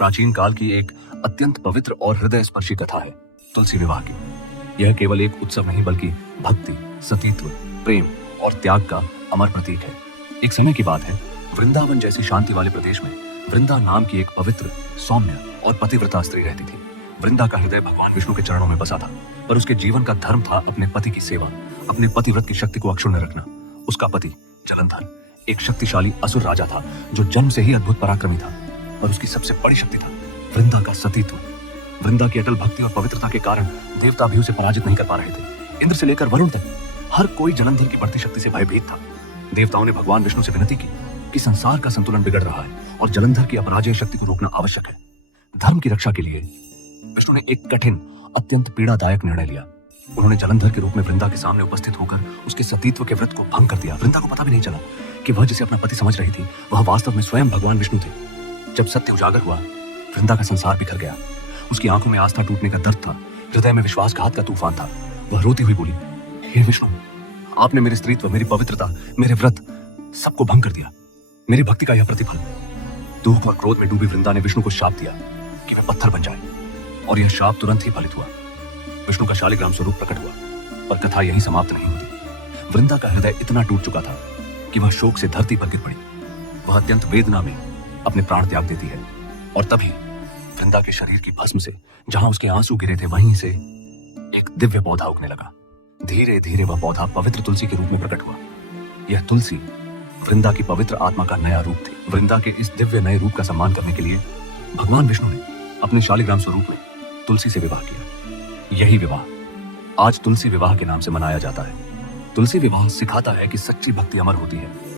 प्राचीन काल की एक अत्यंत पवित्र और हृदय स्पर्शी कथा है तुलसी विवाह की। यह केवल एक उत्सव नहीं बल्कि भक्ति, सतीत्व, प्रेम और त्याग का अमर प्रतीक है। एक समय की बात है, वृंदावन जैसे शांति वाले प्रदेश में वृंदा नाम की एक पवित्र, सौम्य और पतिव्रता स्त्री रहती थी। वृंदा का हृदय भगवान विष्णु के चरणों में बसा था, पर उसके जीवन का धर्म था अपने पति की सेवा, अपने पतिव्रत की शक्ति को अक्षुण्ण रखना। उसका पति जलंधर एक शक्तिशाली असुर राजा था जो जन्म से ही अद्भुत पराक्रमी था, और उसकी सबसे बड़ी शक्ति था वृंदा का सतीत्व। वृंदा की अटल भक्ति और पवित्रता के कारण देवता भी उसे पराजित नहीं कर पा रहे थे। इंद्र से लेकर वरुण तक हर कोई जलंधर की बढ़ती शक्ति से भयभीत था। देवताओं ने भगवान विष्णु से विनती की कि संसार का संतुलन बिगड़ रहा है और जलंधर की अपराजेय शक्ति को रोकना आवश्यक है। धर्म की रक्षा के लिए विष्णु ने एक कठिन, अत्यंत पीड़ादायक निर्णय लिया। उन्होंने जलंधर के रूप में वृंदा के सामने उपस्थित होकर उसके सतीत्व के व्रत को भंग कर दिया। वृंदा को पता भी नहीं चला कि वह जिसे अपना पति समझ रही थी वह वास्तव में स्वयं भगवान विष्णु थे। जब सत्य उजागर हुआ, वृंदा का संसार बिखर गया। उसकी आंखों में आस्था टूटने का दर्द था, हृदय में विश्वासघात का तूफान था। वह रोती हुई बोली, हे विष्णु, आपने मेरे स्त्रीत्व, मेरी पवित्रता, मेरे व्रत सबको भंग कर दिया। मेरी भक्ति का यह प्रतिफल। दुख और क्रोध में डूबी वृंदा ने विष्णु को शाप दिया कि वह पत्थर बन जाए, और यह शाप तुरंत ही फलित हुआ। विष्णु का शालिग्राम स्वरूप प्रकट हुआ, पर कथा यहीं समाप्त नहीं होती। वृंदा का हृदय इतना टूट चुका था कि वह शोक से धरती पर गिर पड़ी। वह अत्यंत वेदना में अपने प्राण त्याग देती है, और तभी वृंदा के शरीर की भस्म से जहां उसके आंसू गिरे थे वहीं से एक दिव्य पौधा उगने लगा। धीरे धीरे वह पौधा पवित्र तुलसी के रूप में प्रकट हुआ। यह तुलसी वृंदा की पवित्र आत्मा का नया रूप थी। वृंदा के इस दिव्य नए रूप का सम्मान करने के लिए भगवान विष्णु ने अपने शालिग्राम स्वरूप में तुलसी से विवाह किया। यही विवाह आज तुलसी विवाह के नाम से मनाया जाता है। तुलसी विवाह सिखाता है कि सच्ची भक्ति अमर होती है।